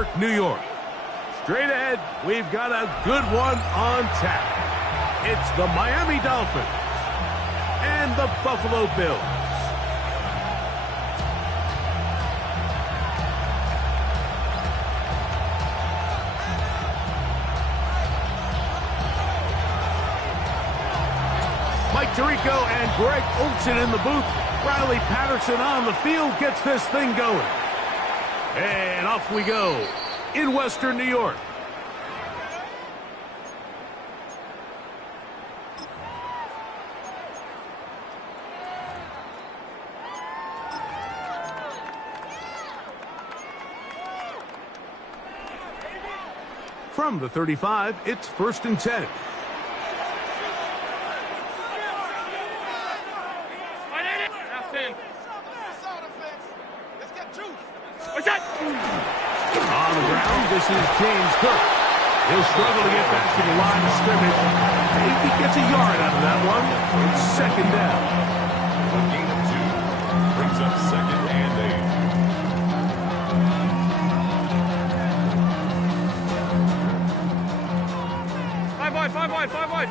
Park, New York. Straight ahead, we've got a good one on tap. It's the Miami Dolphins and the Buffalo Bills. Mike Tirico and Greg Olsen in the booth. Riley Patterson on the field gets this thing going. And off we go in Western New York. From the 35, it's 1st and 10. On the ground, this is James Cook. He'll struggle to get back to the line of scrimmage. If he gets a yard out of that one, it's 2nd down. A gain of 2 brings up 2nd and 8. 5 wide.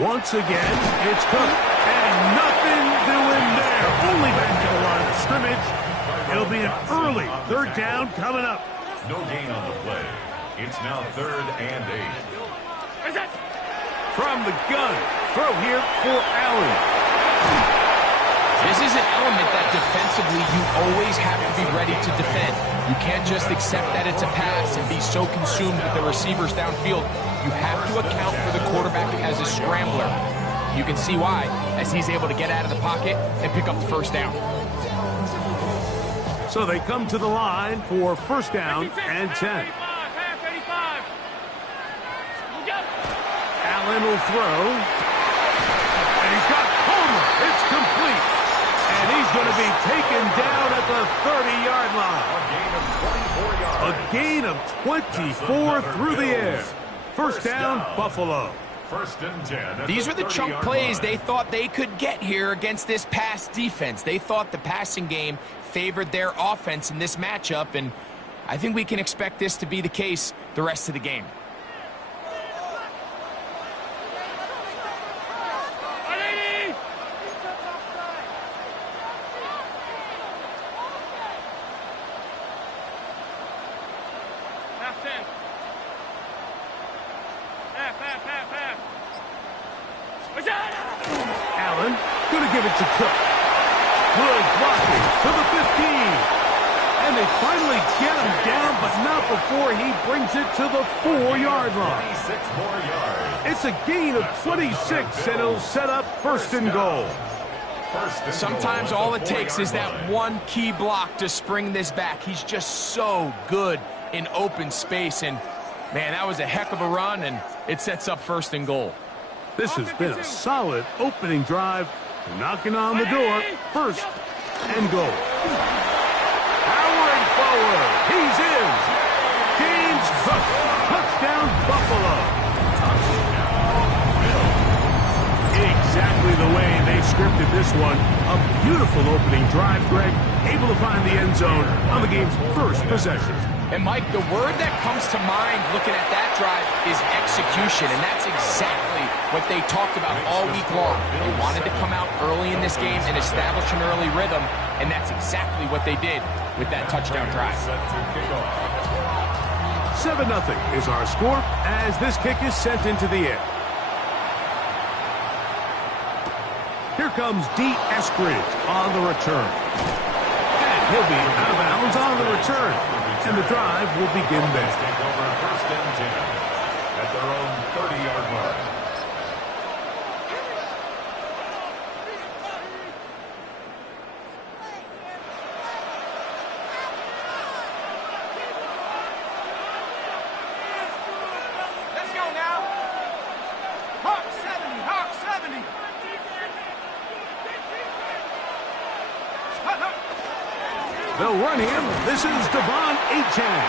Once again, it's Cook. And nothing doing there. Only back to the line of scrimmage. It'll be an early 3rd down coming up. No gain on the play. It's now 3rd and 8. From the gun, throw here for Allen. This is an element that defensively you always have to be ready to defend. You can't just accept that it's a pass and be so consumed with the receivers downfield. You have to account for the quarterback as a scrambler. You can see why, as he's able to get out of the pocket and pick up the 1st down. So they come to the line for 1st down and 10. Allen will throw. And he's got Homer. It's complete. And he's going to be taken down at the 30-yard line. A gain of 24 through the air. 1st down, Buffalo. 1st and 10. These are the chunk plays they thought they could get here against this pass defense. They thought the passing game favored their offense in this matchup, and I think we can expect this to be the case the rest of the game. Allen going to give it to Cook. Good blocking to the 15. And they finally get him down, but not before he brings it to the 4-yard line. 26 more yards. It's a gain of 26, and it'll set up 1st and goal. Sometimes all it takes is that one key block to spring this back. He's just so good in open space, and man, that was a heck of a run, and it sets up 1st and goal. This has been a solid opening drive. Knocking on the door, 1st and goal. Powering forward, he's in. James Cook, touchdown Buffalo. Exactly the way they scripted this one. A beautiful opening drive, Greg. Able to find the end zone on the game's 1st possession. And, Mike, the word that comes to mind looking at that drive is execution, and that's exactly what they talked about all week long. They wanted to come out early in this game and establish an early rhythm, and that's exactly what they did with that touchdown drive. 7-0 is our score as this kick is sent into the air. Here comes D. Eskridge on the return. And he'll be out of bounds on the return. And the drive will begin there. Take over 1st and 10 at their own 30-yard line. Let's go now. Hawk 70, Hawk 70. They'll run him. This is Devon Achane.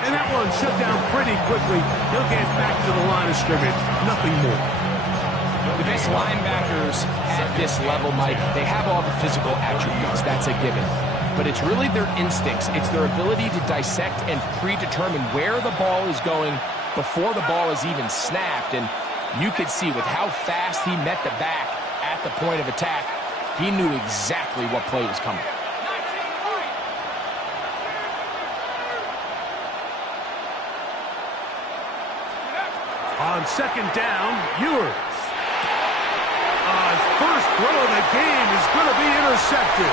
And that one shut down pretty quickly. He'll get back to the line of scrimmage. Nothing more. The best linebackers at this level, Mike, they have all the physical attributes. That's a given. but it's really their instincts. It's their ability to dissect and predetermine where the ball is going before the ball is even snapped. And you could see with how fast he met the back at the point of attack, he knew exactly what play was coming. On second down, Ewers. His first throw of the game is going to be intercepted.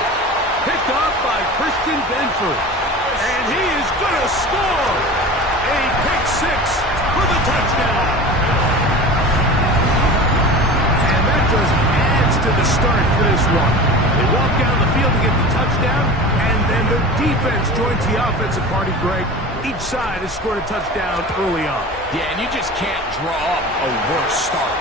Picked off by Christian Benford. And he is going to score. A pick six for the touchdown. And that just adds to the start for this one. They walk down the field to get the touchdown, and then the defense joins the offensive party, Greg. Each side has scored a touchdown early on. Yeah, and you just can't draw up a worse start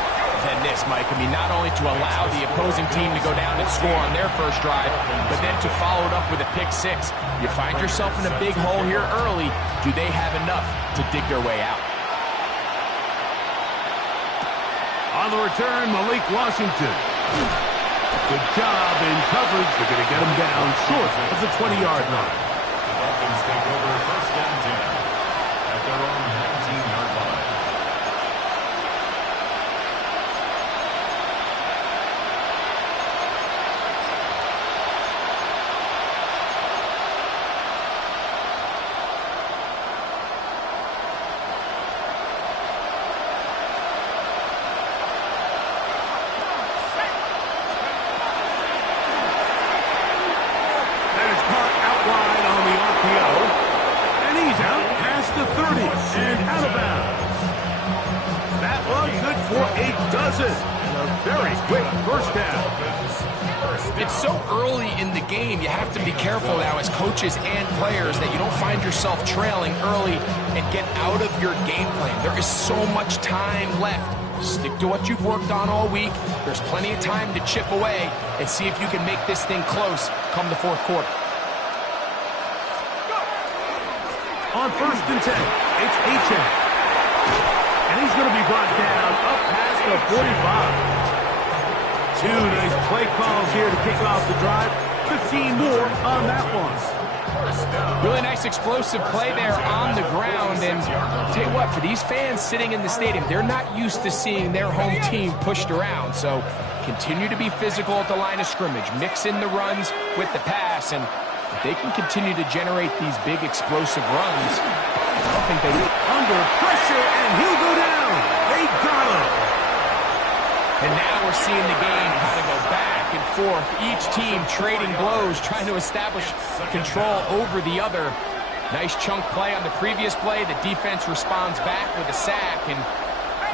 than this, Mike. I mean, not only to allow the opposing team to go down and score on their first drive, but then to follow it up with a pick six. You find yourself in a big hole here early. Do they have enough to dig their way out? On the return, Malik Washington. Good job in coverage. They're going to get him down short of the 20-yard line. Dolphins take over first down 10 at their own 19-yard line. That is caught out wide on the RPO. And he's out past the 30 and out of bounds. That one good for a dozen. And a very quick first down. It's so early in the game, you have to be careful now as coaches and players that you don't find yourself trailing early and get out of your game plan. There is so much time left. Stick to what you've worked on all week. There's plenty of time to chip away and see if you can make this thing close come the fourth quarter. On first and 10, it's H.A. And he's going to be brought down up past the 45. Two nice play calls here to kick off the drive. 15 more on that one. Really nice explosive play there on the ground. And I'll tell you what, for these fans sitting in the stadium, they're not used to seeing their home team pushed around. So continue to be physical at the line of scrimmage. Mix in the runs with the pass. And if they can continue to generate these big explosive runs, I don't think they will. Under pressure, and he'll go down. They got him. And now we're seeing the game kind of go back and forth. Each team trading blows, trying to establish control over the other. Nice chunk play on the previous play. The defense responds back with a sack, and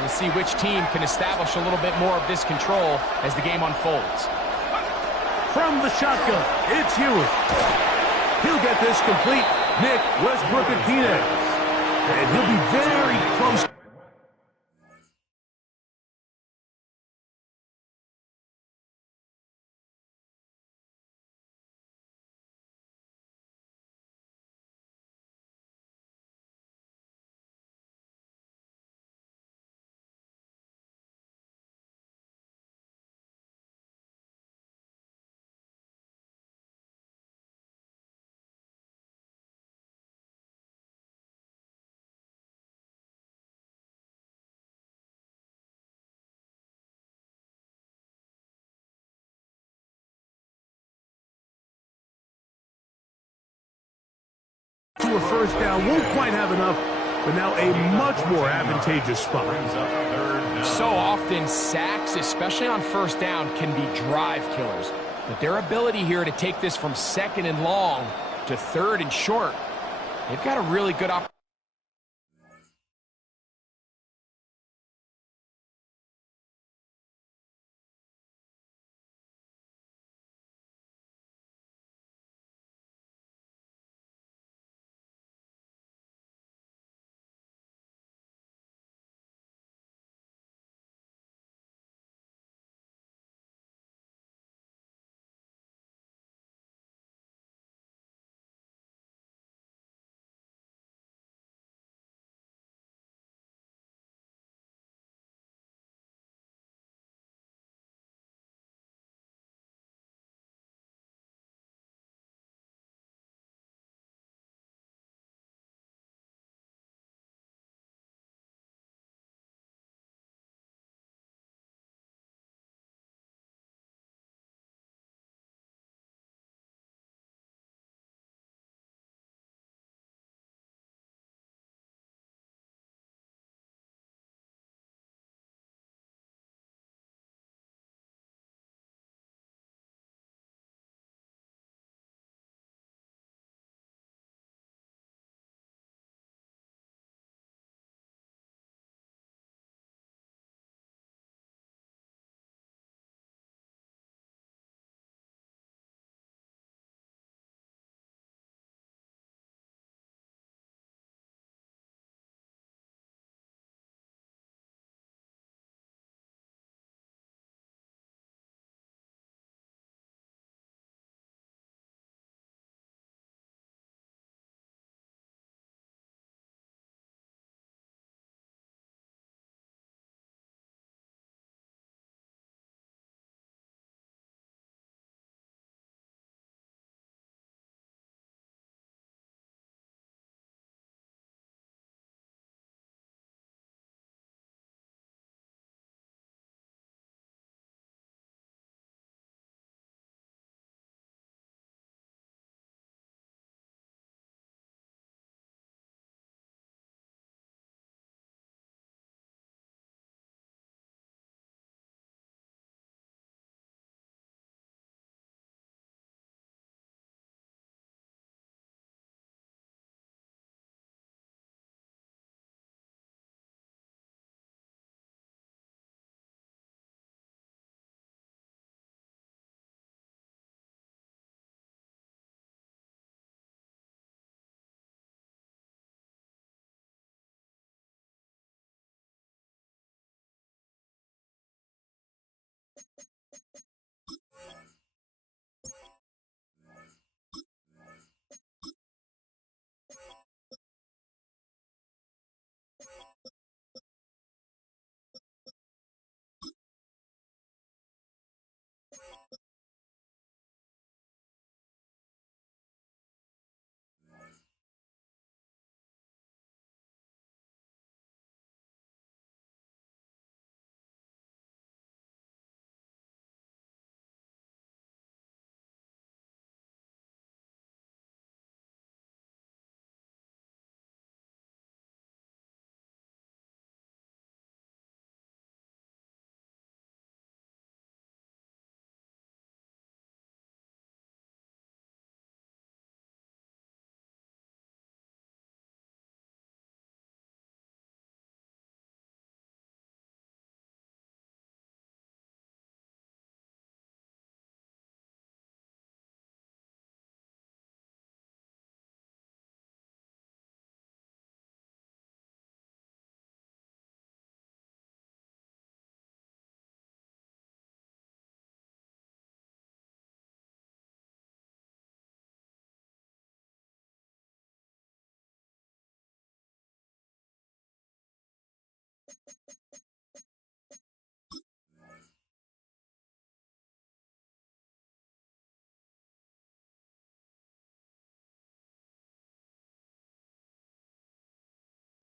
we'll see which team can establish a little bit more of this control as the game unfolds. From the shotgun, it's Hewitt. He'll get this complete. Nick Westbrook and Pflx. And he'll be very close. To a first down, won't quite have enough, but now a much more advantageous spot. So often, sacks, especially on first down, can be drive killers. But their ability here to take this from second and long to third and short, they've got a really good opportunity.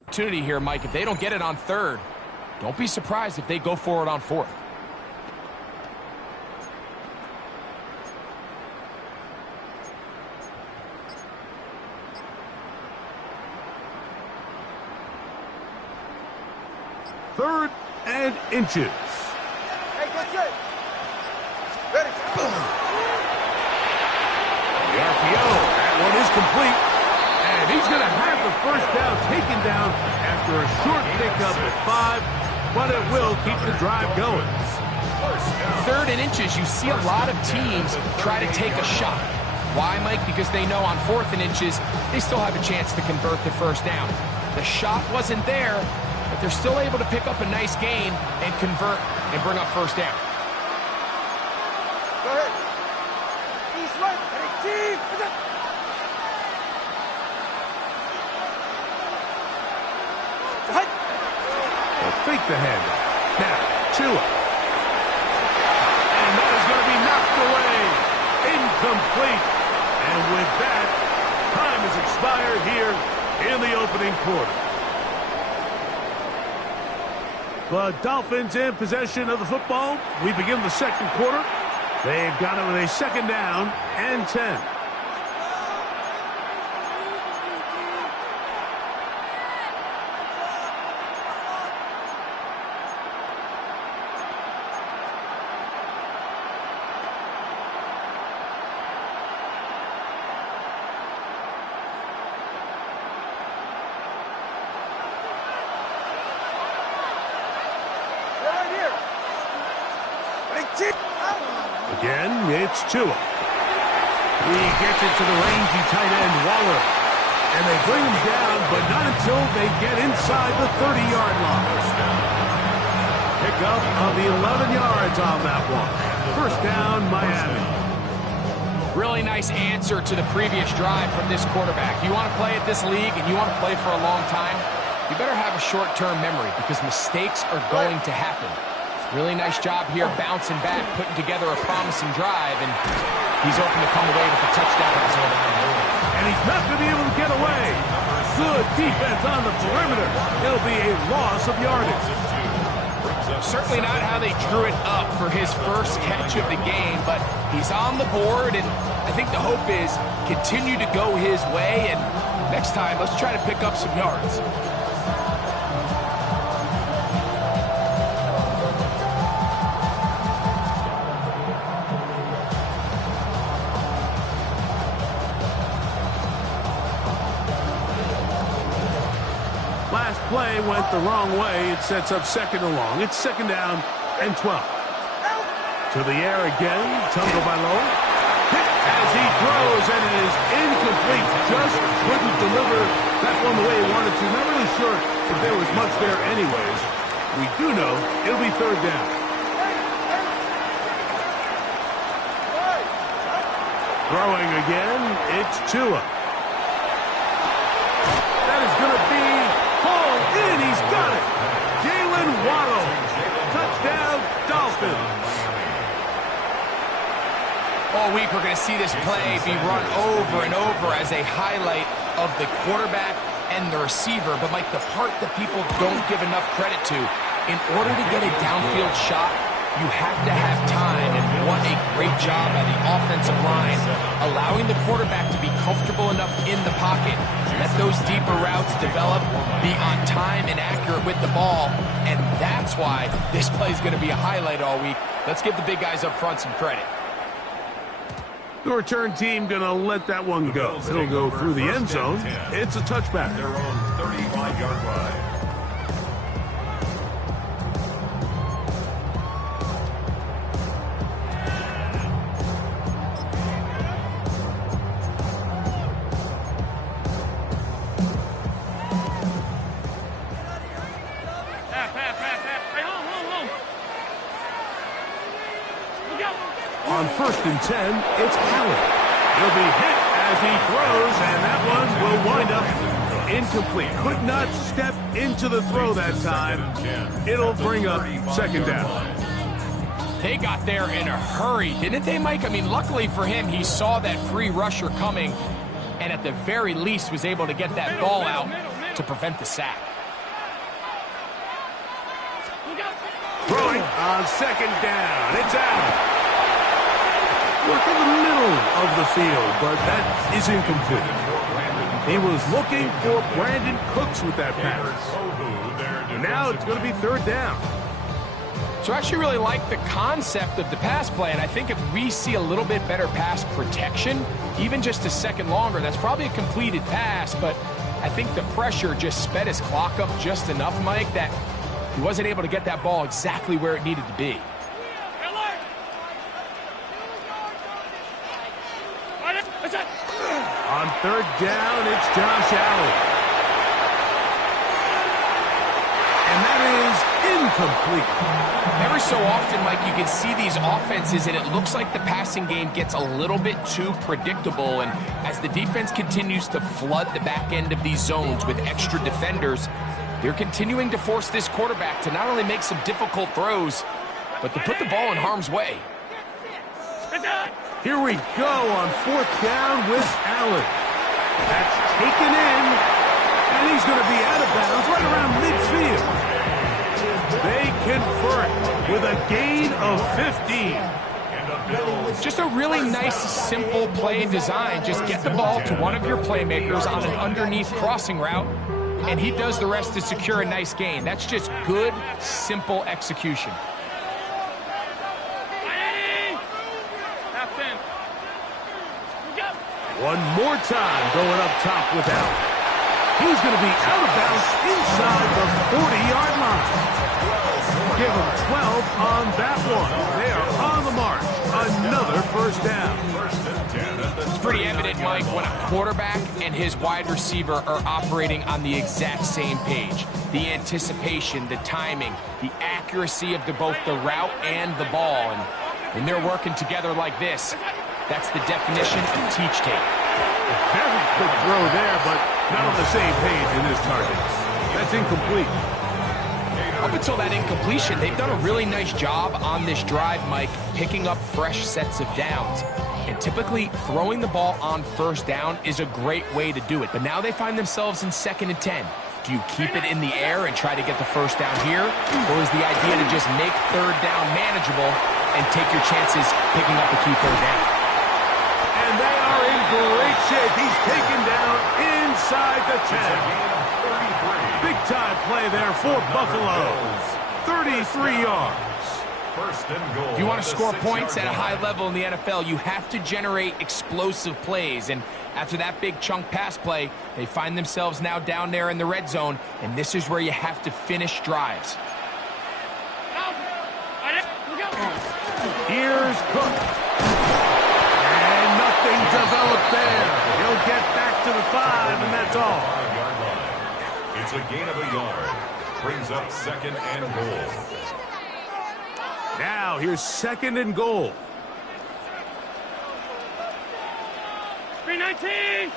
Opportunity here, Mike. If they don't get it on third, don't be surprised if they go for it on fourth. Third and inches. Hey, get set. Ready. The RPO. That one is complete. And he's going to have the first down taken down after a short pickup at 5, but it will keep the drive going. Third and inches, you see a lot of teams try to take a shot. Why, Mike? Because they know on fourth and inches, they still have a chance to convert the first down. The shot wasn't there, but they're still able to pick up a nice gain and convert and bring up first down. Go ahead. East right. Hey, team. They'll fake the handoff. Now, Tua. And that is going to be knocked away. Incomplete. And with that, time has expired here in the opening quarter. The Dolphins in possession of the football. We begin the second quarter. They've got it with a second down and 10. Again, it's Tua. He gets it to the rangy tight end, Waller. And they bring him down, but not until they get inside the 30-yard line. Pickup of the 11 yards on that one. First down, Miami. Really nice answer to the previous drive from this quarterback. You want to play at this league and you want to play for a long time, you better have a short-term memory because mistakes are going to happen. Really nice job here bouncing back, putting together a promising drive, and he's open to come away with a touchdown. And he's not going to be able to get away. Good defense on the perimeter. It'll be a loss of yardage. Certainly not how they drew it up for his first catch of the game, but he's on the board, and I think the hope is continue to go his way, and next time, let's try to pick up some yards. Last play went the wrong way. It sets up second and long. It's second down and 12. To the air again. Tumble by Lowe. Hit as he throws, and it is incomplete. Just couldn't deliver that one the way he wanted to. Not really sure if there was much there anyways. We do know it'll be third down. Throwing again. It's Tua. That is going to be hauled in. He's got it. Jalen Waddle. Touchdown, Dolphins. All week, we're going to see this play be run over and over as a highlight of the quarterback and the receiver. But, Mike, the part that people don't give enough credit to, in order to get a downfield shot, you have to have time, and what a great job by the offensive line, allowing the quarterback to be comfortable enough in the pocket, let those deeper routes develop, be on time and accurate with the ball, and that's why this play is going to be a highlight all week. Let's give the big guys up front some credit. The return team going to let that one go. It'll go through the end zone. It's a touchback. Their own 35-yard line. On 1st and 10, it's Allen. He'll be hit as he throws, and that one will wind up incomplete. Could not step into the throw that time. It'll bring up second down. They got there in a hurry, didn't they, Mike? I mean, luckily for him, he saw that free rusher coming and at the very least was able to get that ball out to prevent the sack. Throwing on second down. It's out. Work in the middle of the field, but that is incomplete. He was looking for Brandon Cooks with that pass. And now it's going to be third down. So I actually really like the concept of the pass play, and I think if we see a little bit better pass protection, even just a second longer, that's probably a completed pass, but I think the pressure just sped his clock up just enough, Mike, that he wasn't able to get that ball exactly where it needed to be. On third down, it's Josh Allen. And that is incomplete. Every so often, Mike, you can see these offenses, and it looks like the passing game gets a little bit too predictable. And as the defense continues to flood the back end of these zones with extra defenders, they're continuing to force this quarterback to not only make some difficult throws, but to put the ball in harm's way. Here we go on fourth down with Allen. That's taken in, and he's going to be out of bounds right around midfield. They convert with a gain of 15. Just a really nice, simple play design. Just get the ball to one of your playmakers on an underneath crossing route, and he does the rest to secure a nice gain. That's just good, simple execution. One more time going up top with Allen. He's going to be out of bounds inside the 40-yard line. Give him 12 on that one. They are on the march. Another first down. It's pretty evident, Mike, when a quarterback and his wide receiver are operating on the exact same page. The anticipation, the timing, the accuracy of both the route and the ball. And when they're working together like this, that's the definition of teach tape. Very quick throw there, but not on the same page in this target. That's incomplete. Up until that incompletion, they've done a really nice job on this drive, Mike, picking up fresh sets of downs. And typically, throwing the ball on first down is a great way to do it. But now they find themselves in 2nd and 10. Do you keep it in the air and try to get the first down here? Or is the idea to just make third down manageable and take your chances picking up a key third down? And they are in great shape. He's taken down inside the 10. Big-time play there for Buffalo. 33 yards. First and goal. If you want to score points at a high level in the NFL, you have to generate explosive plays. And after that big chunk pass play, they find themselves now down there in the red zone. And this is where you have to finish drives. Here's Cook. And nothing developed there. He'll get back to the 5, and that's all. 5-yard line. It's a gain of a yard. Brings up 2nd and goal. Now here's 2nd and goal. 319.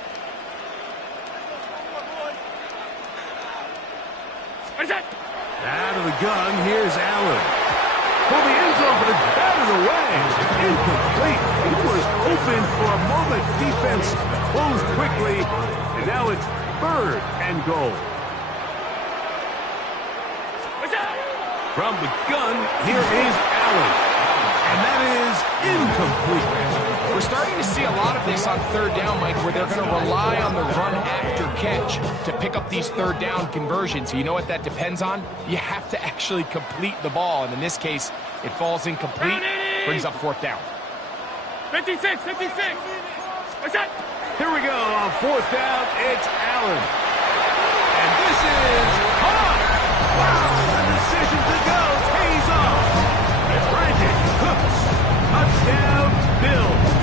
Out of the gun, here's Allen. For the end zone, but it's batted away. Incomplete. He was open for a moment. Defense closed quickly, and now it's 3rd and goal. From the gun, here is Allen. And that is incomplete. We're starting to see a lot of this on third down, Mike, where they're going to rely on the run after catch to pick up these third down conversions. You know what that depends on? You have to actually complete the ball. And in this case, it falls incomplete, brings up 4th down. 56. Here we go on 4th down. It's Allen. And this is caught. Wow, the decision to go pays off. Brandon Cooks. Touchdown, Bills.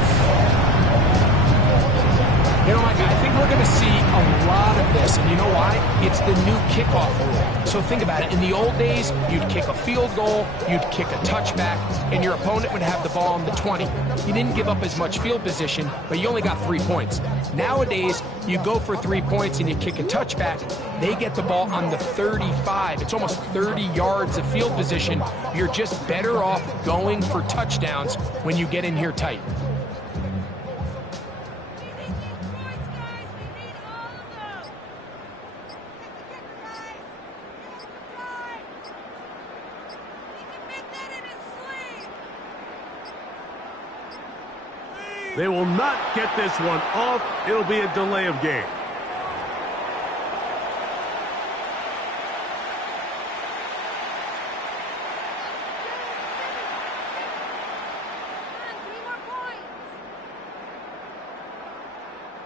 You know, Mike, I think we're going to see a lot of this, and you know why? It's the new kickoff rule. So think about it. In the old days, you'd kick a field goal, you'd kick a touchback, and your opponent would have the ball on the 20. You didn't give up as much field position, but you only got 3 points. Nowadays, you go for 3 points and you kick a touchback, they get the ball on the 35. It's almost 30 yards of field position. You're just better off going for touchdowns when you get in here tight. They will not get this one off. It'll be a delay of game.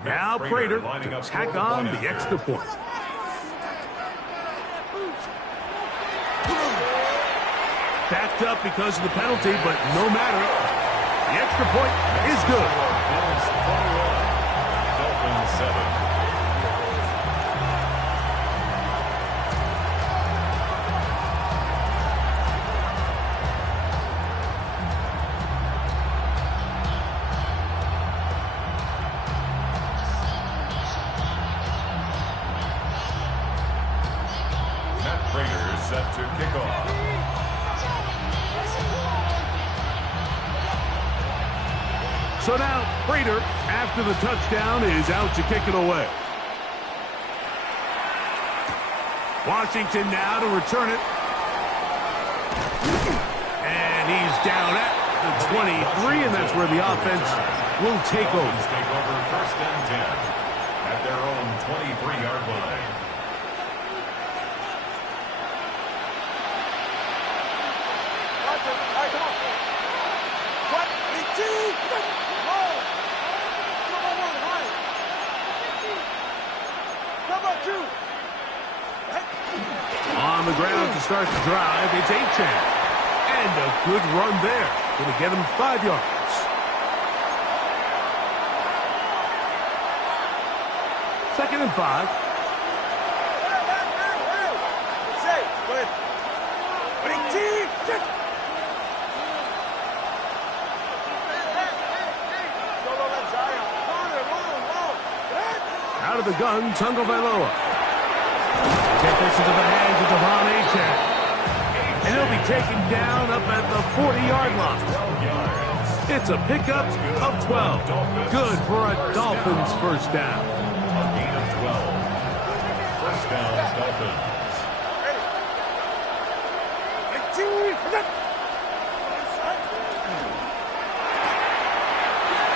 Now Prater to tack on the extra point. Backed up because of the penalty, but no matter. The extra point is good. Bills 21, Dolphins 7. Matt Prater is set to kick off. So now, Prater, after the touchdown, is out to kick it away. Washington now to return it. And he's down at the 23, and that's where the offense will take over. Take over first and 10 at their own 23-yard line. On the ground to start the drive, it's Achan. And a good run there. Going to get him 5 yards. Second and 5. Out of the gun, Tagovailoa. Get this into the hands of Devon Achan. And he'll be taken down up at the 40-yard line. It's a pickup of 12. Good for a Dolphins first down. A gain of 12. First down, Dolphins.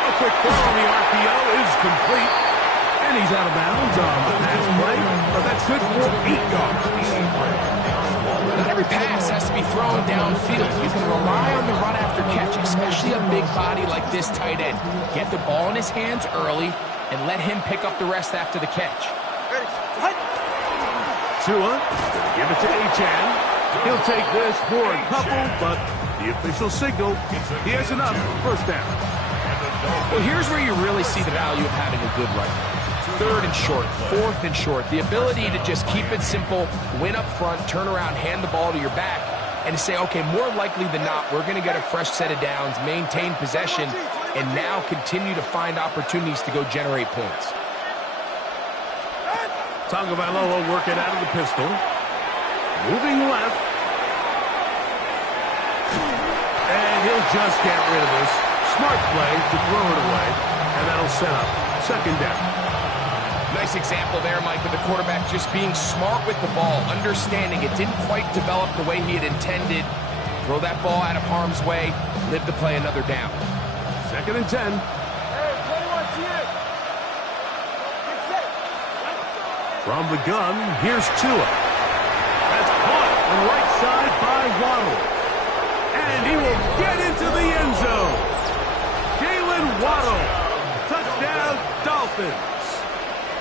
A quick throw on the RPO is complete. And he's out of bounds on the pass play. But that's good for 8 yards. Not every pass has to be thrown downfield. You can rely on the run after catch, especially a big body like this tight end. Get the ball in his hands early and let him pick up the rest after the catch. Tua, give it to Achan. He'll take this for a couple, but the official signal, he has enough. First down. Well, here's where you really see the value of having a good runner. Third and short, fourth and short. The ability to just keep it simple, win up front, turn around, hand the ball to your back, and to say, okay, more likely than not, we're going to get a fresh set of downs, maintain possession, and now continue to find opportunities to go generate points. Tagovailoa working out of the pistol. Moving left. And he'll just get rid of this. Smart play to throw it away, and that'll set up second down. Nice example there, Mike, of the quarterback just being smart with the ball, understanding it didn't quite develop the way he had intended. Throw that ball out of harm's way, live to play another down. Second and 10. From the gun, here's Tua. That's caught on the right side by Waddle. And he will get into the end zone. Jalen Waddle. Touchdown, Dolphins.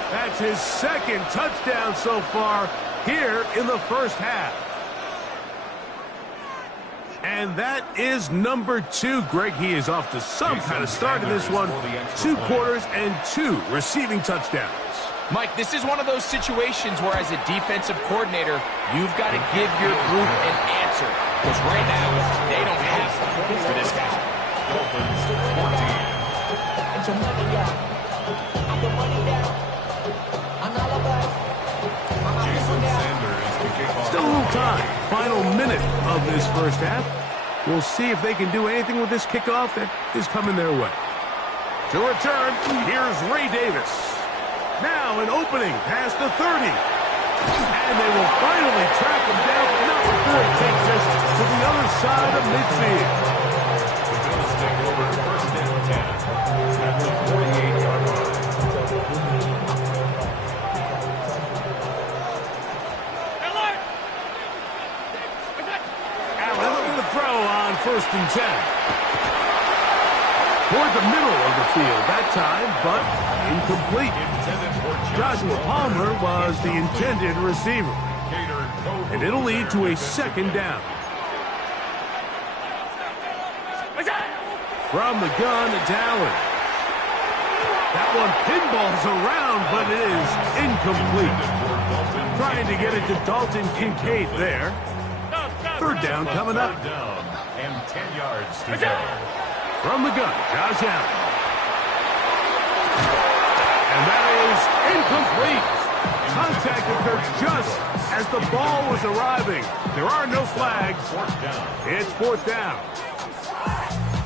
That's his second touchdown so far here in the first half. And that is number 2. Greg, he is off to some kind of start in this one. 2 quarters and 2 receiving touchdowns. Mike, this is one of those situations where as a defensive coordinator, you've got to give your group an answer. Because right now, they don't have one for this guy. Dolphins 14. Jason Sanders to kick off. Still a little time. Final minute of this first half. We'll see if they can do anything with this kickoff that is coming their way. To return, here's Ray Davis. Now an opening past the 30. And they will finally track him down, but not before he takes us to the other side of midfield. The Bills take over first and 10 at the 48-yard line. Allen with the throw on first and 10. Toward the middle of the field that time, but incomplete. Joshua Palmer was the intended receiver. And it'll lead to a second down. From the gun, it's Allen. That one pinballs around, but it is incomplete. Trying to get it to Dalton Kincaid there. Third down coming up. And 10 yards to go. From the gun, Josh Allen. And that is incomplete. Contact occurred just as the ball was arriving. There are no flags. It's fourth down.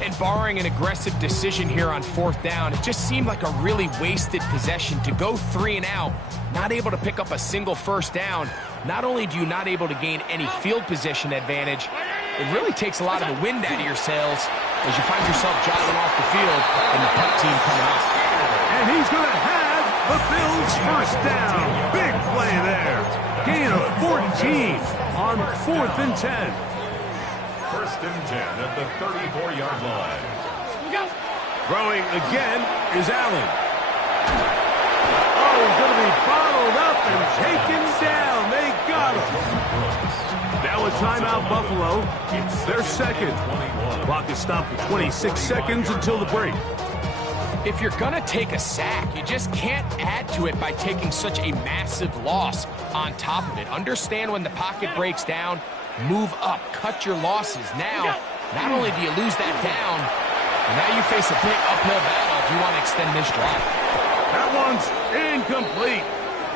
And barring an aggressive decision here on fourth down, it just seemed like a really wasted possession to go 3 and out, not able to pick up a single first down. Not only do you not able to gain any field position advantage, it really takes a lot of the wind out of your sails as you find yourself jogging off the field and the punt team coming up. And he's going to have the Bills first down. Big play there. Gain of 14 on 4th and 10. First and 10 at the 34-yard line. Throwing again is Allen. Oh, he's going to be bottled up and taken down. They got him. Now a timeout, Buffalo. Their second. Clock is stopped for 26 seconds until the break. If you're going to take a sack, you just can't add to it by taking such a massive loss on top of it. Understand when the pocket breaks down, move up, cut your losses. Now, not only do you lose that down, but now you face a big uphill battle if you want to extend this drive. That one's incomplete.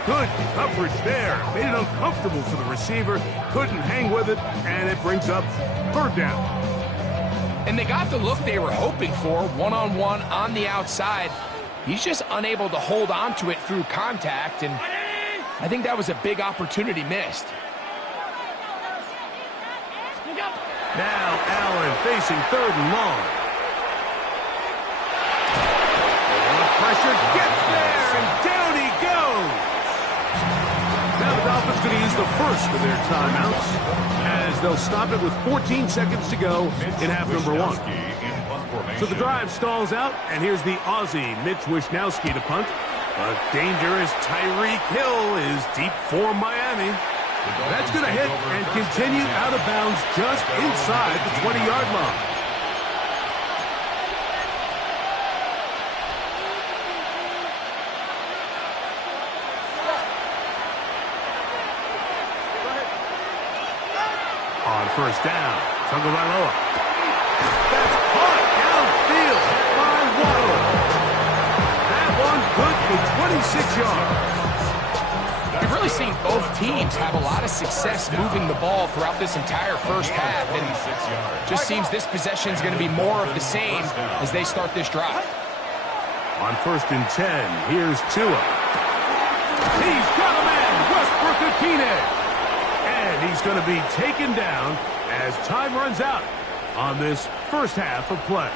Good coverage there. Made it uncomfortable for the receiver. Couldn't hang with it, and it brings up third down. And they got the look they were hoping for, one-on-one on the outside. He's just unable to hold on to it through contact, and I think that was a big opportunity missed. Now Allen facing third and long. Pressure gets there, and down he goes. Now the Dolphins going to use the first of their timeouts as they'll stop it with 14 seconds to go in half number 1. So the drive stalls out, and here's the Aussie Mitch Wishnowsky to punt. But dangerous Tyreek Hill is deep for Miami. That's going to hit and continue out of bounds just inside the 20-yard line. On first down, Tagovailoa. That's caught downfield by Waddle. That one good for 26 yards. You've really seen both teams have a lot of success moving the ball throughout this entire first half, and just seems this possession is going to be more of the same as they start this drive. On first and 10, here's Tua. He's got a man, Westbrook-Akine. And he's going to be taken down as time runs out on this first half of play.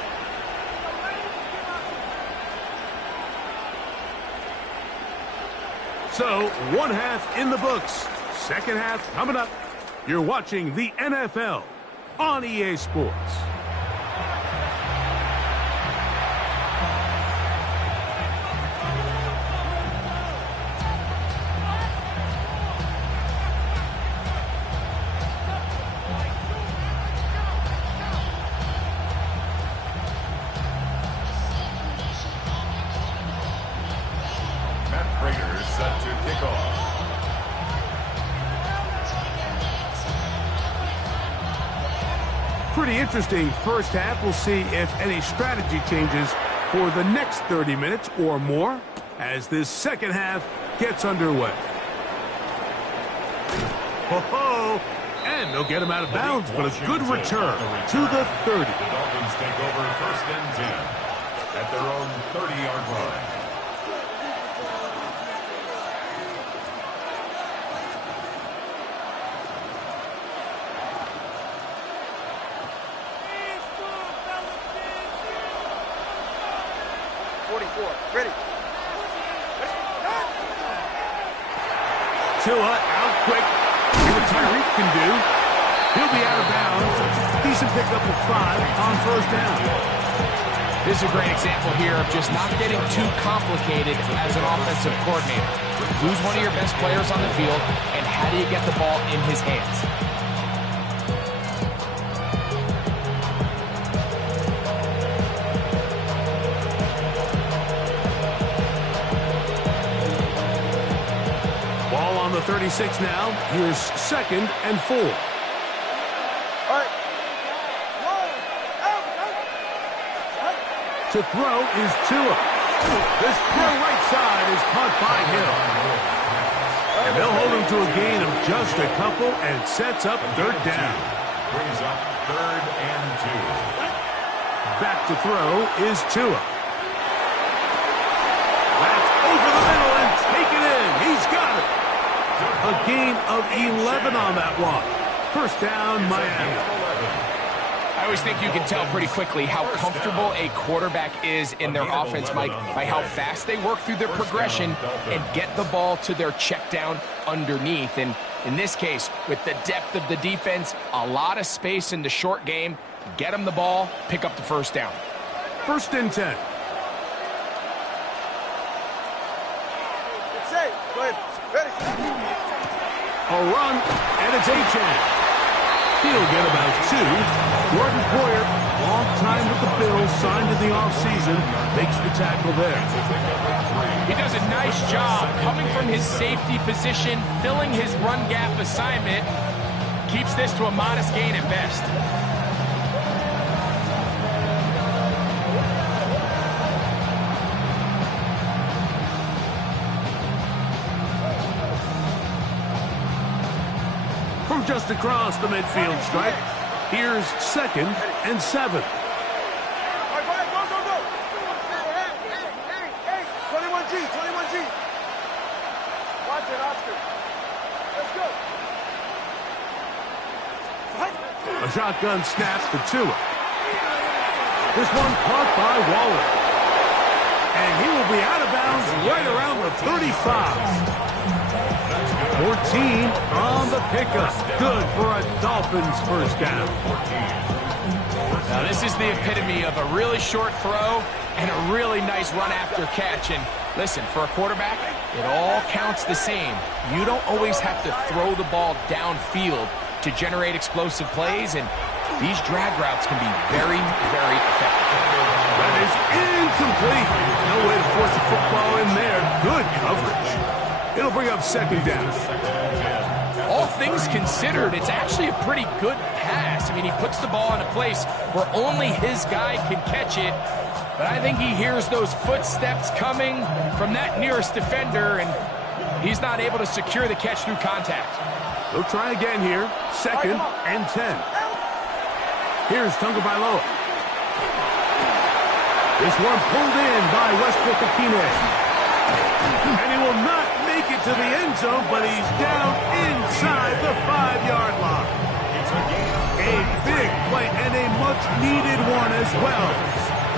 So, one half in the books. Second half coming up. You're watching the NFL on EA Sports. set to kick off. Pretty interesting first half. We'll see if any strategy changes for the next 30 minutes or more as this second half gets underway. Ho-ho! And they'll get him out of bounds, but a good return to the 30. The Dolphins take over 1st and 10 at their own 30-yard line. Ready. Tua out quick. See what Tyreek can do. He'll be out of bounds. Decent pickup of 5 on 1st down. This is a great example here of just not getting too complicated as an offensive coordinator. Who's one of your best players on the field, and how do you get the ball in his hands? Ball on the 36 now. Here's 2nd and 4. All right. To throw is Tua. This throw right side is caught by Hill. And they'll hold him to a gain of just a couple and sets up 3rd down. Brings up 3rd and 2. Back to throw is Tua. That's over the middle and taken in. He's got it. A gain of 11 on that one. 1st down, Miami. I always think you can tell pretty quickly how comfortable a quarterback is in their offense, Mike, by how fast they work through their progression and get the ball to their check down underneath. And in this case, with the depth of the defense, a lot of space in the short game, get them the ball, pick up the 1st down. 1st and 10. It's safe. Go ahead. Ready. A run, and it's A-Chan. He'll get about 2. Jordan Poyer, long time with the Bills, signed in the offseason, makes the tackle there. He does a nice job coming from his safety position, filling his run gap assignment, keeps this to a modest gain at best. From just across the midfield stripe, here's 2nd and 7. All right, go. Hey, 21G. Watch it, Oscar. Let's go. A shotgun snap for Tua. This one caught by Waller. And he will be out of bounds right around the 35. 14 on the pickup. Good for a Dolphins 1st down. Now this is the epitome of a really short throw and a really nice run after catch. And listen, for a quarterback, it all counts the same. You don't always have to throw the ball downfield to generate explosive plays, and these drag routes can be very, very effective. That is incomplete. No way to force a football in there. Good coverage. It'll bring up 2nd down. All things considered, it's actually a pretty good pass. I mean, he puts the ball in a place where only his guy can catch it. But I think he hears those footsteps coming from that nearest defender, and he's not able to secure the catch through contact. They'll try again here. 2nd and 10. Here's Tagovailoa. This one pulled in by Westbrook-Akine. And he will not make it to the end zone, but he's down inside the 5-yard line. A big play and a much-needed one as well.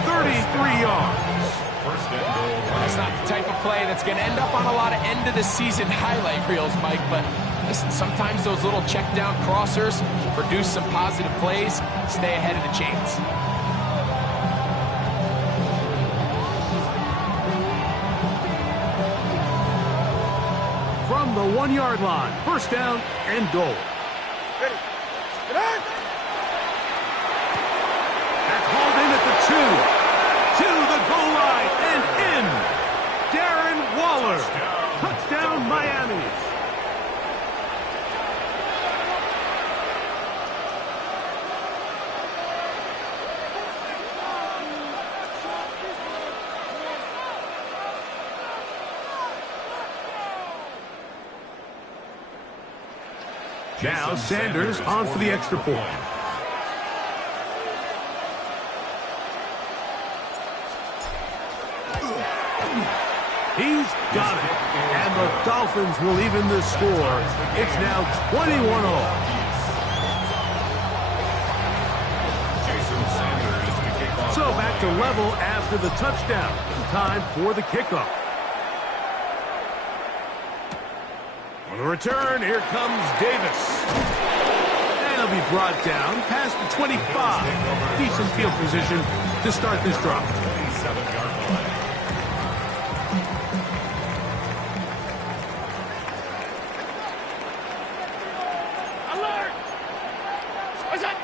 33 yards. That's not the type of play that's going to end up on a lot of end-of-the-season highlight reels, Mike, but listen, sometimes those little check-down crossers produce some positive plays. Stay ahead of the chains. From the 1-yard line, 1st down and goal. Ready. That's hauled in at the 2. To the goal line and in. Darren Waller. Touchdown. Now Sanders on for the extra point. He's got it. And the Dolphins will even the score. It's now 21-all. So back to level after the touchdown. Time for the kickoff. On the return, here comes Davis. And he'll be brought down past the 25. Decent field position to start this drive. 27-yard line. Alert! What's that?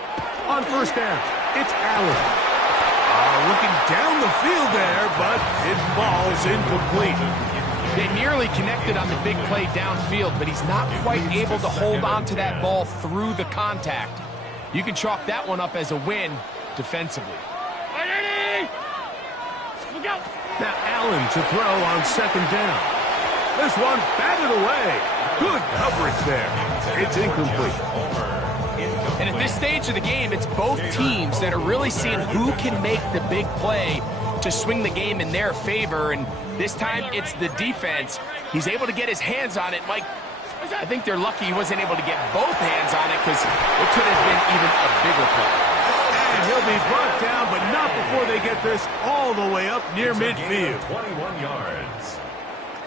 On first down, it's Allen. Looking down the field there, but it falls incomplete. They nearly connected on the big play downfield, but he's not quite able to hold on to that ball through the contact. You can chalk that one up as a win defensively. Ready! Look out! Now Allen to throw on second down. This one batted away. Good coverage there. It's incomplete. And at this stage of the game, it's both teams that are really seeing who can make the big play to swing the game in their favor. And this time, it's the defense. He's able to get his hands on it. Mike, I think they're lucky he wasn't able to get both hands on it because it could have been even a bigger play. And he'll be brought down, but not before they get this all the way up near midfield. 21 yards.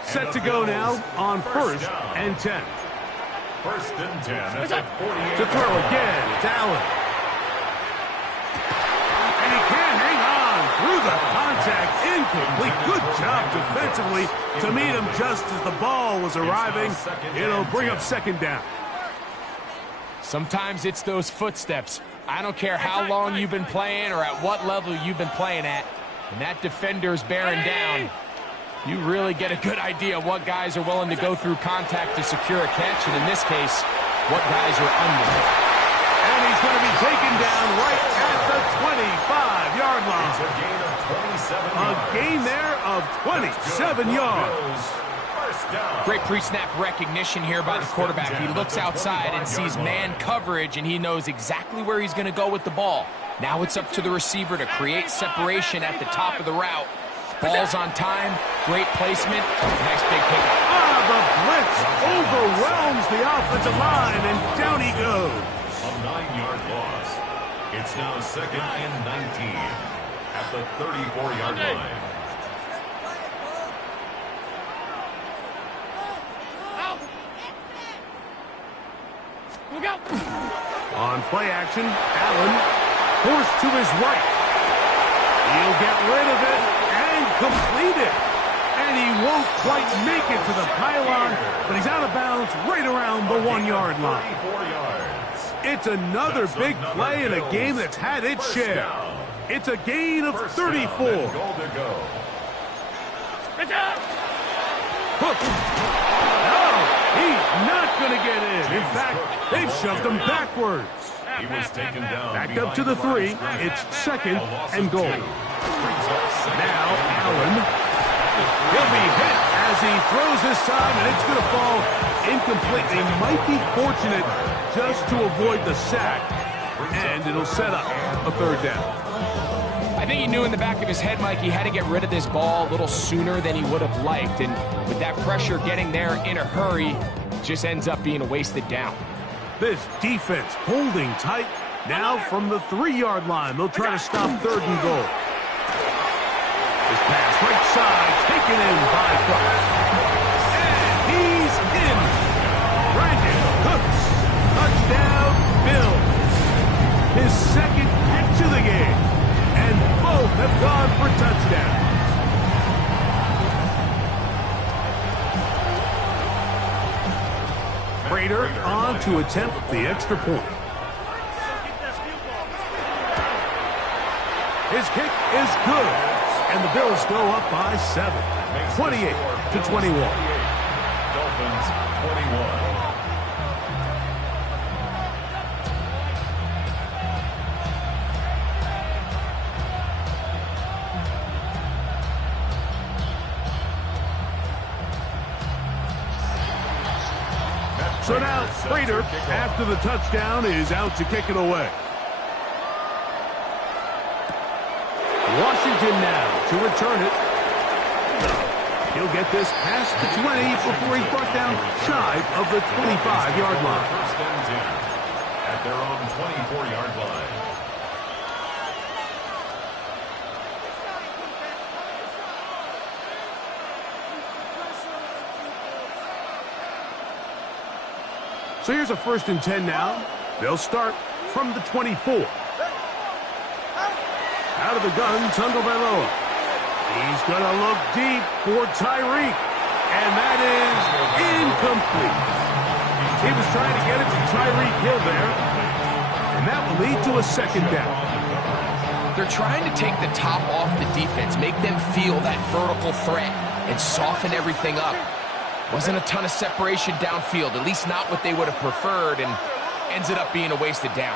Set to go now on first and 10. First and 10 at the 48. To throw again, it's Allen. And he can't hang on through the contact. Incomplete. Good job defensively to meet him just as the ball was arriving. It'll bring up second down. Sometimes it's those footsteps. I don't care how long you've been playing or at what level you've been playing at. When that defender's bearing down, you really get a good idea of what guys are willing to go through contact to secure a catch, and in this case, what guys are under. And he's going to be taken down right at the 25-yard line. It's a gain of 27 yards. A gain there of 27 yards. First down. Great pre-snap recognition here by the quarterback. He looks outside and sees man coverage, and he knows exactly where he's going to go with the ball. Now it's up to the receiver to create separation at the top of the route. Ball's on time, great placement, nice big pickup. The blitz overwhelms the offensive line, and down he goes. A 9-yard loss. It's now second and 19 at the 34-yard line. Out! Look out! On play action, Allen forced to his right. He'll get rid of it and complete it. And he won't quite make it to the pylon, but he's out of bounds right around the 1-yard line. 34 yards. It's another big play in a game that's had its share. It's a gain of 34. Goal to go. Hook. No, he's not going to get in. In fact, they've shoved him backwards. He was taken down. Back up to the 3. It's second and goal. Now Allen. He'll be hit as he throws this time, and it's going to fall incomplete. They might be fortunate just to avoid the sack, and it'll set up a third down. I think he knew in the back of his head, Mike, he had to get rid of this ball a little sooner than he would have liked, and with that pressure getting there in a hurry, it just ends up being a wasted down. This defense holding tight. Now from the 3-yard line, they'll try to stop third and goal. This pass right side taken in by Brooks. And he's in. Brandon Cooks. Touchdown, Bills. His second catch of the game. And both have gone for touchdowns. Prater on to attempt the extra point. His kick is good, and the Bills go up by 7, 28-21. Dolphins 21. So now Prater, after the touchdown, is out to kick it away. Washington now to return it. He'll get this past the 20 before he's brought down shy of the 25-yard line. First and 10 at their own 24-yard line. So here's a 1st and 10 now. They'll start from the 24. Out of the gun, Tagovailoa. He's going to look deep for Tyreek. And that is incomplete. He was trying to get it to Tyreek Hill there. And that will lead to a 2nd down. They're trying to take the top off the defense, make them feel that vertical threat, and soften everything up. Wasn't a ton of separation downfield, at least not what they would have preferred, and ends up being a wasted down.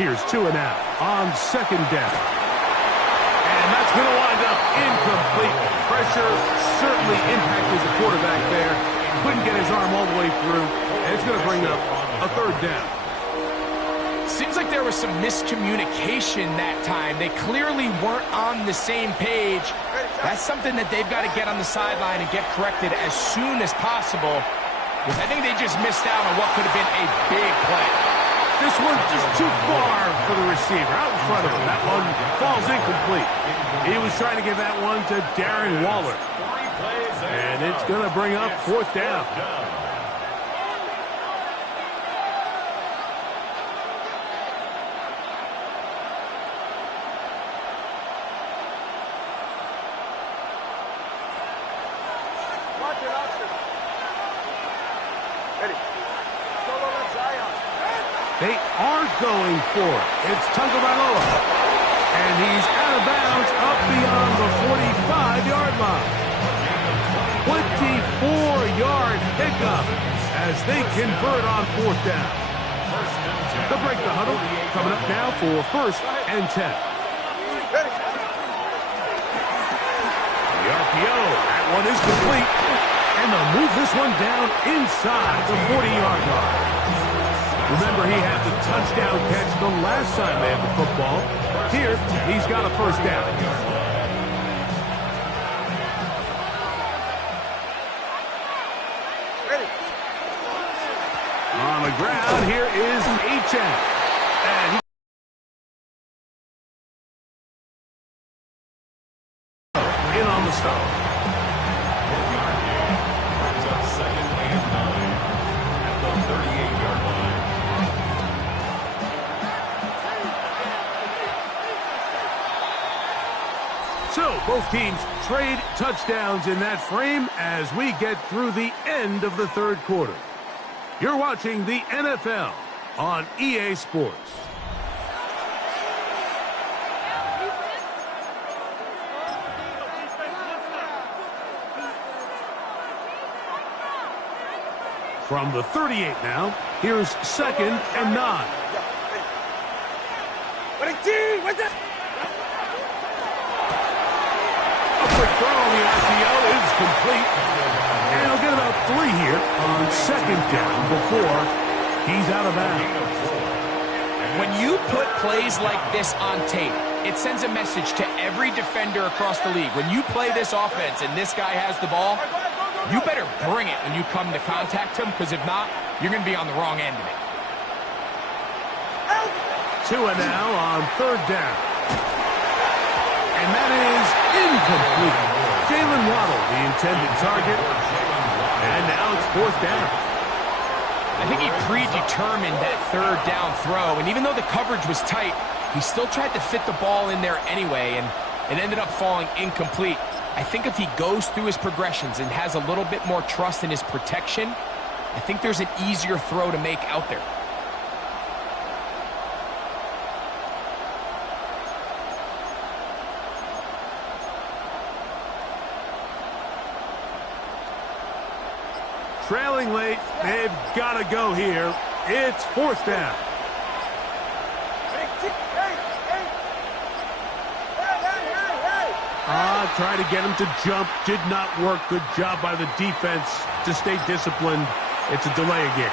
Here's Tua now on 2nd down. And that's going to wind up incomplete. Pressure certainly impacted the quarterback there. Couldn't get his arm all the way through. And it's going to bring up a 3rd down. Seems like there was some miscommunication that time. They clearly weren't on the same page. That's something that they've got to get on the sideline and get corrected as soon as possible, because I think they just missed out on what could have been a big play. This one just too far for the receiver out in front of him. That one falls incomplete. He was trying to give that one to Darren Waller. And it's going to bring up 4th down. They are going for it. It's Tagovailoa. And he's out of bounds up beyond the 45-yard line. 24-yard pickup as they convert on 4th down. They'll break the huddle. Coming up now for 1st and 10. The RPO. That one is complete. And they'll move this one down inside the 40-yard line. Remember, he had the touchdown catch the last time they had the football. Here, he's got a 1st down. On the ground, here is H.M. And in on the stop. Brings up 2nd and 9 at the 38-yard line. So, both teams trade touchdowns in that frame as we get through the end of the 3rd quarter. You're watching the NFL on EA Sports. From the 38 now, here's 2nd and 9. A quick throw on the RPO is complete. And he'll get about 3 here on 2nd down before he's out of bounds. When you put plays like this on tape, it sends a message to every defender across the league. When you play this offense and this guy has the ball, you better bring it when you come to contact him, because if not, you're going to be on the wrong end of it. Tua now on 3rd down. And that is incomplete. Jalen Waddle, the intended target. And now it's 4th down. I think he predetermined that 3rd down throw, and even though the coverage was tight, he still tried to fit the ball in there anyway, and it ended up falling incomplete. I think if he goes through his progressions and has a little bit more trust in his protection, I think there's an easier throw to make out there. Trailing late, they've got to go here. It's 4th down. Try to get him to jump. Did not work. Good job by the defense to stay disciplined. It's a delay again.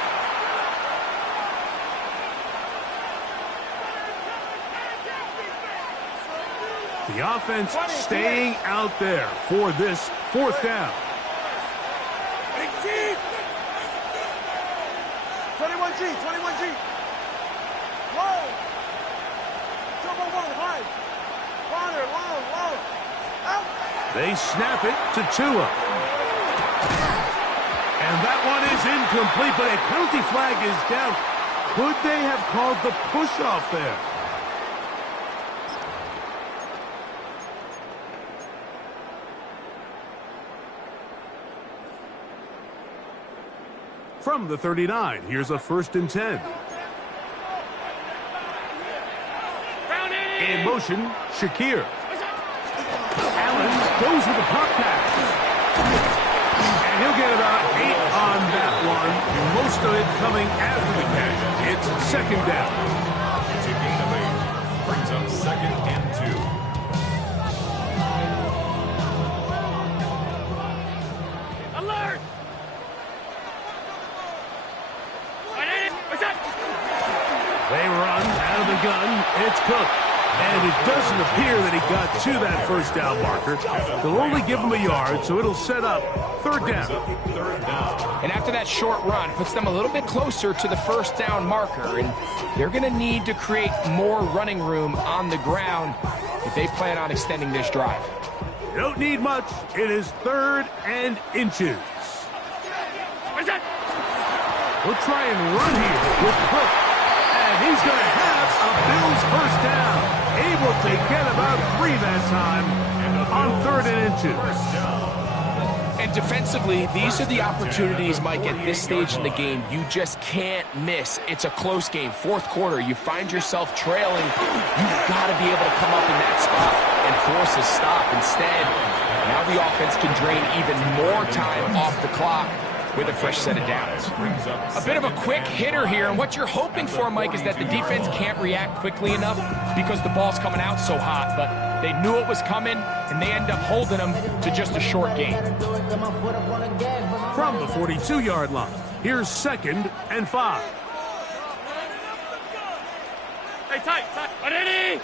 The offense staying out there for this fourth down. 21G, 21G. Low. Double one, high. Corner, long. Out. They snap it to Tua. And that one is incomplete, but a penalty flag is down. Could they have called the push-off there? From the 39, here's a 1st and 10. In motion, Shakir. Allen goes with the pop pass. And he'll get about 8 on that one. Most of it coming after the catch. It's 2nd down. It's a gain of 8. Brings up 2nd and 2. Alert! They run out of the gun. It's Cook. And it doesn't appear that he got to that 1st down marker. They'll only give him a yard, so it'll set up 3rd down. And after that short run, puts them a little bit closer to the 1st down marker. And they're going to need to create more running room on the ground if they plan on extending this drive. You don't need much. It is 3rd and inches. We'll try and run here with Cook. And he's going to have a Bills 1st down. Able to get about 3 that time on 3rd and inches. And defensively, these are the opportunities, Mike, at this stage in the game you just can't miss. It's a close game. 4th quarter, you find yourself trailing. You've got to be able to come up in that spot and force a stop. Instead, now the offense can drain even more time off the clock with a fresh set of downs. A bit of a quick hitter here, and what you're hoping for, Mike, is that the defense can't react quickly enough because the ball's coming out so hot, but they knew it was coming, and they end up holding them to just a short gain. From the 42-yard line, here's 2nd and 5. Hey, tight. Ready?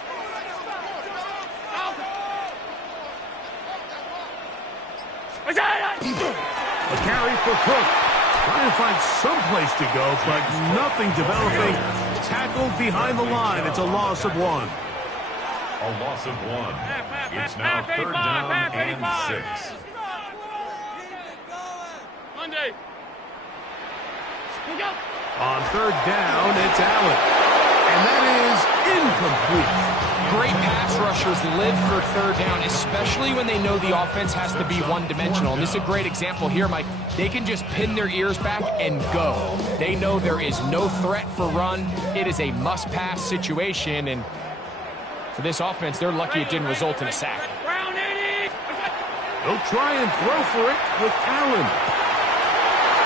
A carry for Cook. Trying to find some place to go, but nothing developing. Tackled behind the line. It's a loss of 1. A loss of 1. It's now 3rd down and 6. Monday. Go. On 3rd down, it's Allen. And that is incomplete. Great pass rushers live for 3rd down, especially when they know the offense has to be one-dimensional. And this is a great example here, Mike. They can just pin their ears back and go. They know there is no threat for run. It is a must-pass situation, and for this offense, they're lucky it didn't result in a sack. They'll try and throw for it with Allen.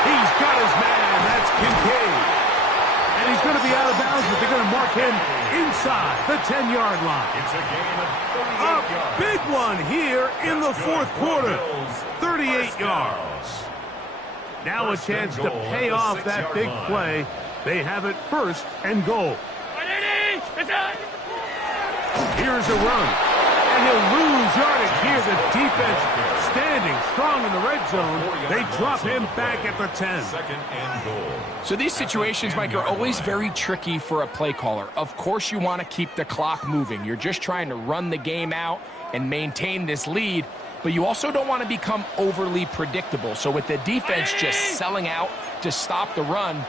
He's got his man. That's Kincaid. And he's going to be out of bounds, but they're going to mark him inside the 10-yard line. It's a gain of 38 yards. A big one here in the 4th quarter. 38 yards. Now a chance to pay off that big play. They have it 1st and goal. Here's a run. And he'll lose yardage here. The defense standing strong in the red zone. They drop him back at the 10. 2nd and goal. So these situations, Mike, are always very tricky for a play caller. Of course you want to keep the clock moving. You're just trying to run the game out and maintain this lead, but you also don't want to become overly predictable. So with the defense just selling out to stop the run,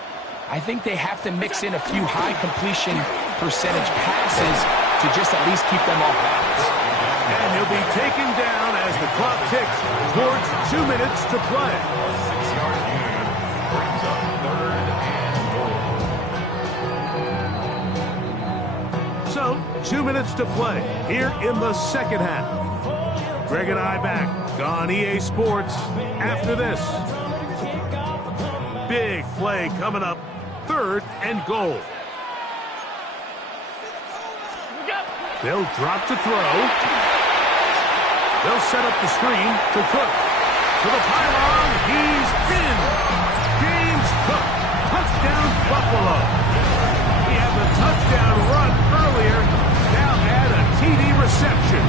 I think they have to mix in a few high completion percentage passes to just at least keep them off balance. And he'll be taken down as the clock ticks towards 2 minutes to play. A 6-yard gain brings up 3rd and goal. So, 2 minutes to play here in the 2nd half. Greg and I back on EA Sports after this. Big play coming up, 3rd and goal. They'll drop to throw. They'll set up the screen to Cook. To the pylon, he's in. James Cook, touchdown Buffalo. He had the touchdown run earlier. Now add a TD reception.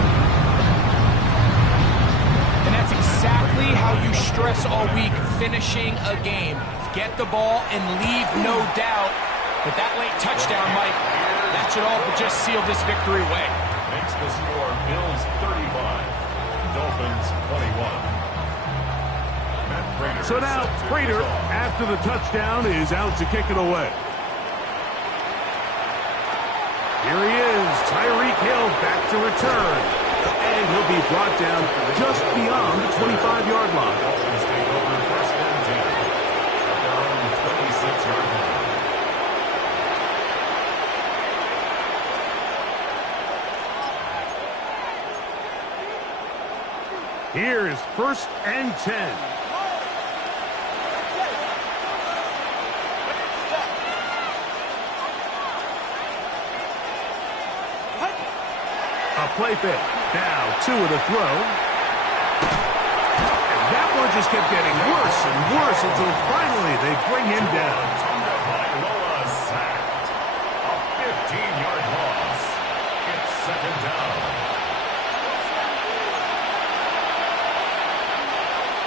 And that's exactly how you stress all week, finishing a game. Get the ball and leave no doubt. But that late touchdown, Mike, that should all just seal this victory away. Makes the score Bills 35, Dolphins 21. So now Prater, after the touchdown, is out to kick it away. Here he is, Tyreek Hill back to return. And he'll be brought down just beyond the 25-yard line. Dolphins take over first and 10 at their own 26-yard line. Here's first and 10. A play fake. Now, two of the throw. And that one just kept getting worse and worse until finally they bring him down. Loa sacked. A 15-yard loss. It's second down.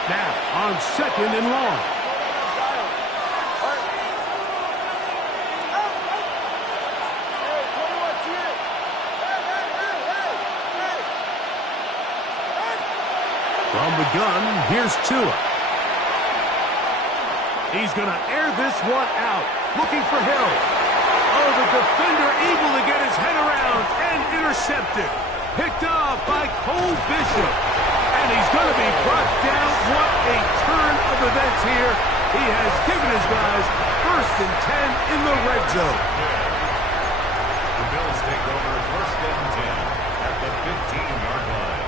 Now, on second and long. From the gun, here's Tua. He's going to air this one out, looking for Hill. Oh, the defender able to get his head around and intercept it. Picked off by Cole Bishop. And he's going to be brought down. What a turn of events here. He has given his guys first and 10 in the red zone. The Bills take over first and 10 at the 15-yard line.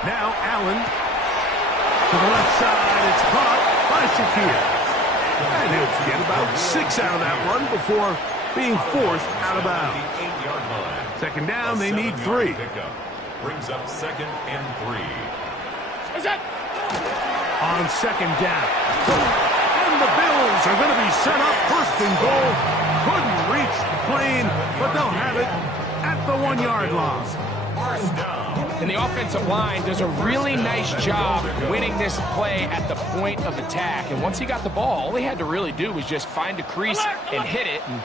Now Allen to the left side. It's caught by Shakir. And he'll get about 6 out of that one before being forced out of bounds. Second down, they need 3. Brings up second and 3. On second down. And the Bills are going to be set up first and goal. Couldn't reach the plane, but they'll have it at the 1-yard line. First down. And the offensive line does a really nice job winning this play at the point of attack. And once he got the ball, all he had to really do was just find a crease and hit it. And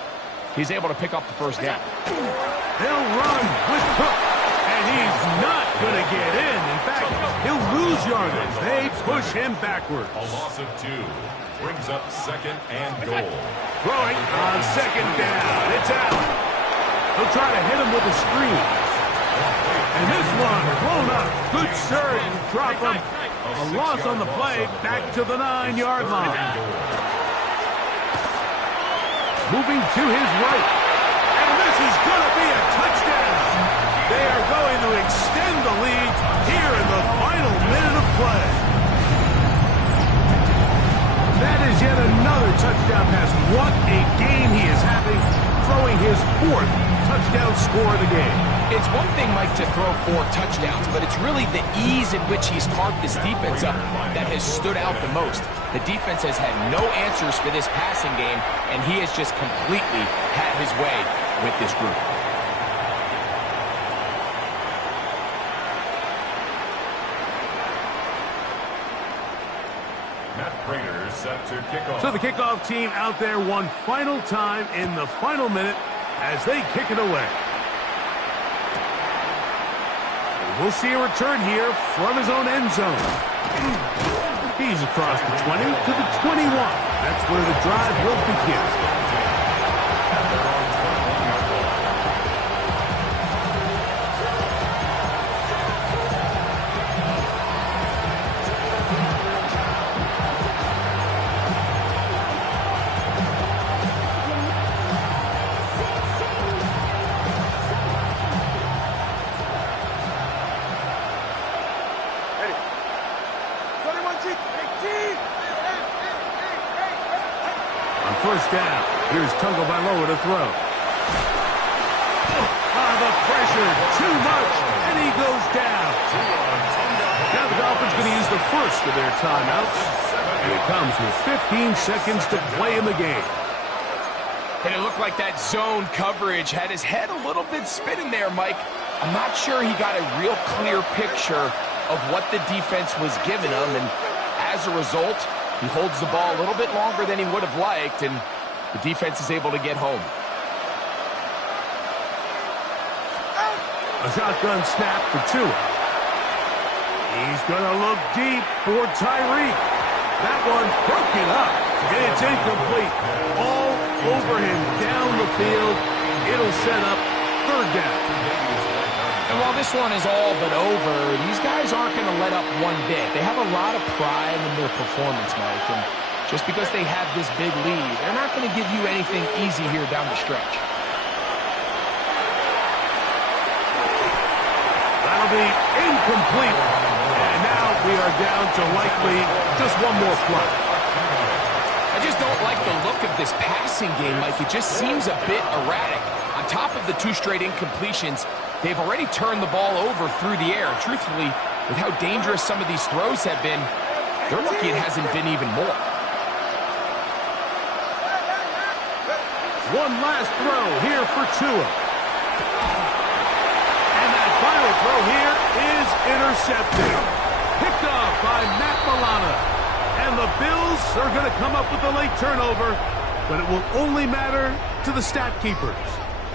he's able to pick up the first down. They'll run with Cook. And he's not going to get in. In fact, he'll lose yardage. They push him backwards. A loss of 2. Brings up second and goal. Throwing on second down. It's out. He'll try to hit him with a screen. And this one blown up. Good surge. Drop him. A loss on the play. Back to the 9-yard line. Moving to his right. And this is going to be a touchdown. They are going to extend the lead here in the final minute of play. That is yet another touchdown pass. What a game he is having, throwing his 4th touchdown score of the game. It's one thing, Mike, to throw 4 touchdowns, but it's really the ease in which he's carved this defense up that has stood out the most. The defense has had no answers for this passing game, and he has just completely had his way with this group. Set to kick off. So the kickoff team out there one final time in the final minute as they kick it away. And we'll see a return here from his own end zone. He's across the 20 to the 21. That's where the drive will begin. First down. Here's Tagovailoa to throw. pressured too much, and he goes down. Now the Dolphins going to use the first of their timeouts, and it comes with 15 seconds to play in the game. And it looked like that zone coverage had his head a little bit spinning there, Mike. I'm not sure he got a real clear picture of what the defense was giving him, and as a result, he holds the ball a little bit longer than he would have liked, and the defense is able to get home. A shotgun snap for Tua. He's going to look deep for Tyreek. That one broken up. It's incomplete. All over him down the field. It'll set up third down. And while this one is all but over, these guys aren't going to let up one bit. They have a lot of pride in their performance, Mike. And just because they have this big lead, they're not going to give you anything easy here down the stretch. That'll be incomplete. And now we are down to likely just one more play. I just don't like the look of this passing game, Mike. It just seems a bit erratic. On top of the 2 straight incompletions, they've already turned the ball over through the air. Truthfully, with how dangerous some of these throws have been, they're lucky it hasn't been even more. One last throw here for Tua. And that final throw here is intercepted. Picked off by Matt Milano. And the Bills are going to come up with a late turnover, but it will only matter to the stat keepers.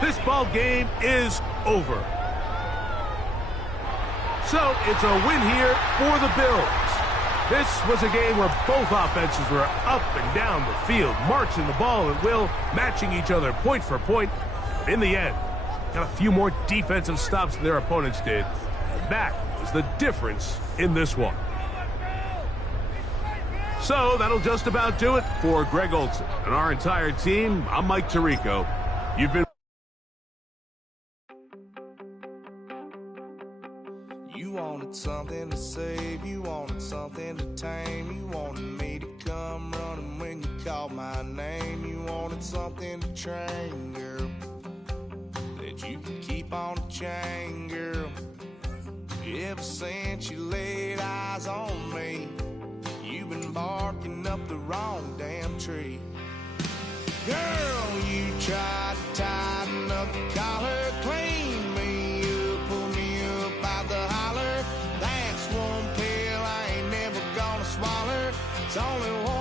This ball game is over. So it's a win here for the Bills. This was a game where both offenses were up and down the field, marching the ball at will, matching each other point for point. But in the end, got a few more defensive stops than their opponents did. And that was the difference in this one. So that'll just about do it for Greg Olson and our entire team. I'm Mike Tirico. You've been... You wanted something to save, you wanted something to tame, you wanted me to come running when you called my name, you wanted something to train, girl, that you could keep on the chain, girl. Ever since you laid eyes on me, you've been barking up the wrong damn tree. Girl, you tried to tighten up the collar, clean me up, pull me up out the holler. That's one pill I ain't never gonna swallow. It's only one